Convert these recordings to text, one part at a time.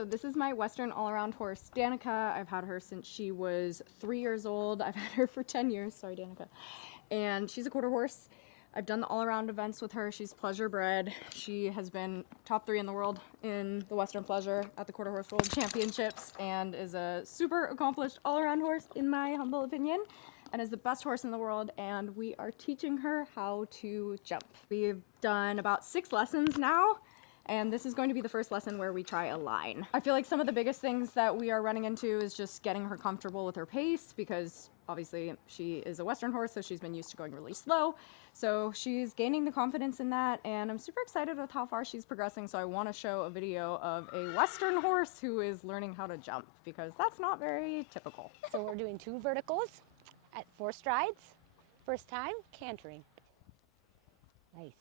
So this is my Western all-around horse, Danica. I've had her since she was 3 years old. I've had her for 10 years. Sorry, Danica. And she's a quarter horse. I've done the all-around events with her. She's pleasure bred. She has been top 3 in the world in the Western Pleasure at the Quarter Horse World Championships and is a super accomplished all-around horse in my humble opinion, and is the best horse in the world, and we are teaching her how to jump. We've done about 6 lessons now, and this is going to be the first lesson where we try a line. I feel like some of the biggest things that we are running into is just getting her comfortable with her pace, because obviously she is a Western horse, so she's been used to going really slow. So she's gaining the confidence in that, and I'm super excited with how far she's progressing. So I want to show a video of a Western horse who is learning how to jump, because that's not very typical. So we're doing 2 verticals at 4 strides. First time, cantering. Nice.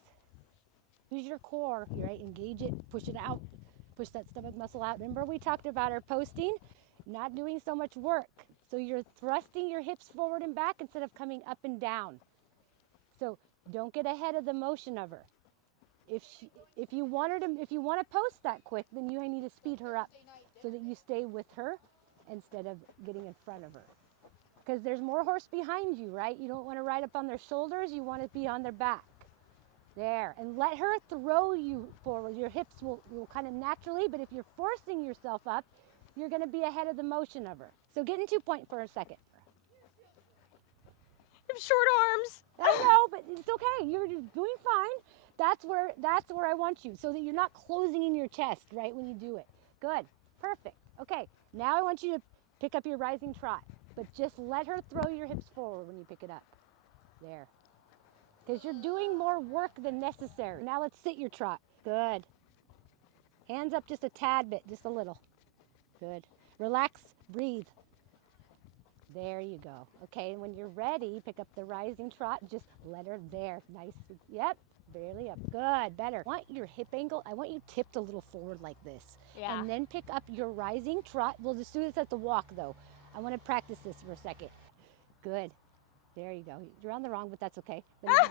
Use your core, right? Engage it, push it out, push that stomach muscle out. Remember we talked about our posting, not doing so much work. So you're thrusting your hips forward and back instead of coming up and down. So don't get ahead of the motion of her. If you want to post that quick, then you need to speed her up so that you stay with her instead of getting in front of her. Because there's more horse behind you, right? You don't want to ride up on their shoulders, you want to be on their back. There, and let her throw you forward. Your hips will kind of naturally, but if you're forcing yourself up, you're going to be ahead of the motion of her. So get in 2-point for a second. I have short arms. I know, but it's okay. You're doing fine. That's where I want you, so that you're not closing in your chest, right, when you do it. Good, perfect. Okay, now I want you to pick up your rising trot, but just let her throw your hips forward when you pick it up. There. Because you're doing more work than necessary. Now let's sit your trot. Good. Hands up just a tad bit, just a little. Good. Relax, breathe. There you go. Okay, and when you're ready, pick up the rising trot. Just let her there. Nice. Yep. Barely up. Good. Better. I want your hip angle. I want you tipped a little forward like this. Yeah. And then pick up your rising trot. We'll just do this at the walk, though. I want to practice this for a second. Good. There you go. You're on the wrong, but that's okay. You said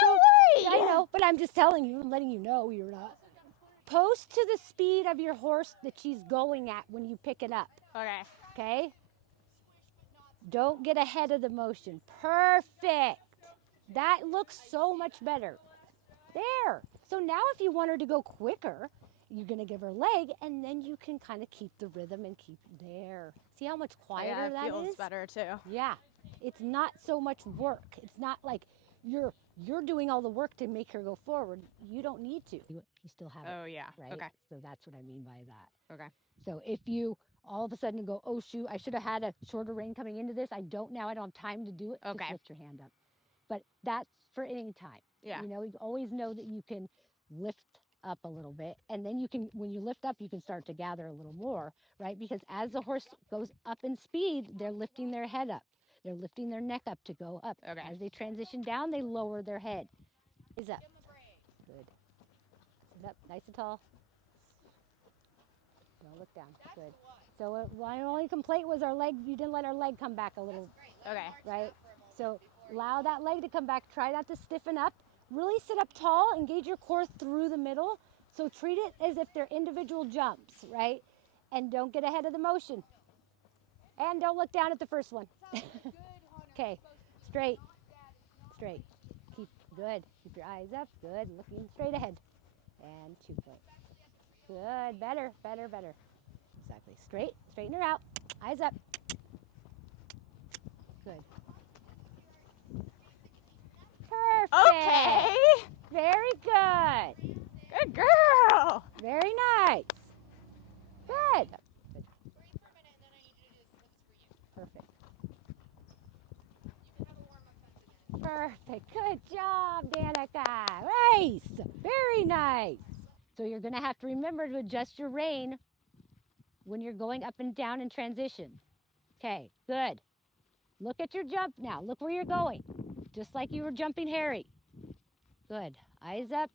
don't worry! I know, but I'm just telling you. I'm letting you know you're not. Post to the speed of your horse that she's going at when you pick it up. Okay. Okay? Don't get ahead of the motion. Perfect. That looks so much better. There. So now if you want her to go quicker, you're going to give her leg, and then you can kind of keep the rhythm and keep there. See how much quieter that is? Yeah, it feels better too. Yeah. It's not so much work. It's not like you're doing all the work to make her go forward. You don't need to. You still have it. Oh, yeah. Right? Okay. So that's what I mean by that. Okay. So if you all of a sudden go, oh shoot, I should have had a shorter rein coming into this. I don't now. I don't have time to do it. Okay. Just lift your hand up. But that's for any time. Yeah. You know, you always know that you can lift up a little bit, and then you can, when you lift up, you can start to gather a little more, right? Because as the horse goes up in speed, they're lifting their head up. They're lifting their neck up to go up. Okay. As they transition down, they lower their head. Is up. Good. Sit up, nice and tall. Don't look down. Good. So my only complaint was our leg. You didn't let our leg come back a little. Okay. Right? So allow that leg to come back. Try not to stiffen up. Really sit up tall. Engage your core through the middle. So treat it as if they're individual jumps, right? And don't get ahead of the motion. And don't look down at the first one. Okay. Straight. Straight. Keep good. Keep your eyes up. Good. Looking straight ahead. And 2-point. Good. Better. Better. Better. Exactly. Straight. Straighten her out. Eyes up. Good. Perfect. Okay. Very good. Good girl. Very nice. Good. Perfect. Perfect. Good job, Danica. Nice. Very nice. So you're going to have to remember to adjust your rein when you're going up and down in transition. Okay, good. Look at your jump now. Look where you're going. Just like you were jumping Harry. Good. Eyes up.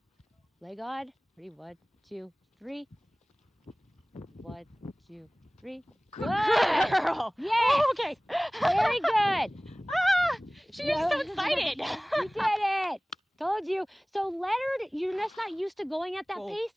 Leg on. Ready? 1, 2, 3. 1, 2, 3. Good girl. Yes. Oh, okay. Very good. She is so excited. You did it. Told you. So let her, you're just not used to going at that pace.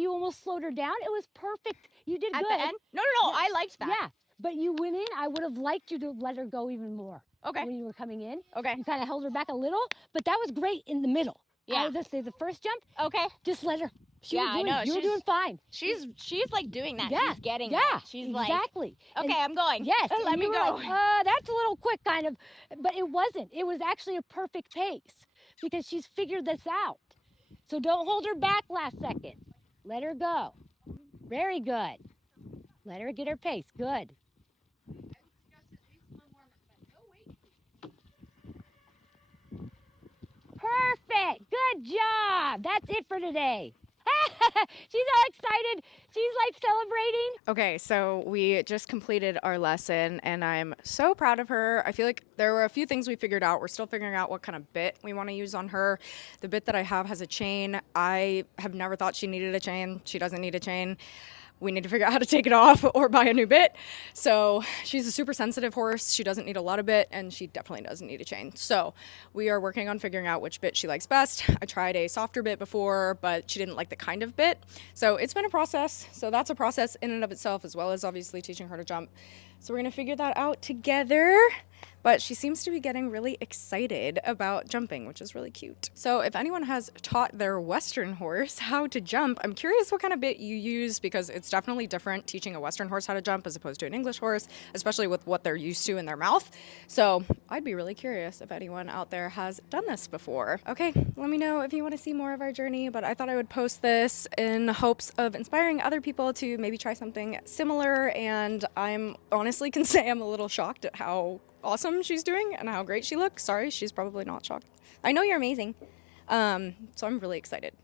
you almost slowed her down. It was perfect. You did At good. the end? No, Yeah. I liked that. Yeah, but you went in. I would have liked you to let her go even more. Okay. When you were coming in. Okay. You kind of held her back a little, but that was great in the middle. Yeah. I would just say the first jump, Okay. just let her. I know. You were doing fine. She's like doing that. Yeah. She's getting Yeah. it. She's exactly. like, okay, And I'm going. yes. Let and me you were go. like, that's a little quick, kind of. But it wasn't. It was actually a perfect pace because she's figured this out. So don't hold her back last second. Let her go. Very good. Let her get her pace. Good. Perfect. Good job. That's it for today. She's all excited. She's like celebrating. Okay, so we just completed our lesson and I'm so proud of her. I feel like there were a few things we figured out. We're still figuring out what kind of bit we want to use on her. The bit that I have has a chain. I have never thought she needed a chain. She doesn't need a chain. We need to figure out how to take it off or buy a new bit. So she's a super sensitive horse. She doesn't need a lot of bit and she definitely doesn't need a chain. So we are working on figuring out which bit she likes best. I tried a softer bit before, but she didn't like the kind of bit. So it's been a process. So that's a process in and of itself, as well as obviously teaching her to jump. So we're gonna figure that out together. But she seems to be getting really excited about jumping, which is really cute. So if anyone has taught their Western horse how to jump, I'm curious what kind of bit you use, because it's definitely different teaching a Western horse how to jump as opposed to an English horse, especially with what they're used to in their mouth. So I'd be really curious if anyone out there has done this before. Okay, let me know if you want to see more of our journey, but I thought I would post this in hopes of inspiring other people to maybe try something similar. And I'm honestly can say I'm a little shocked at how awesome she's doing and how great she looks. Sorry, she's probably not shocked. I know you're amazing. So I'm really excited.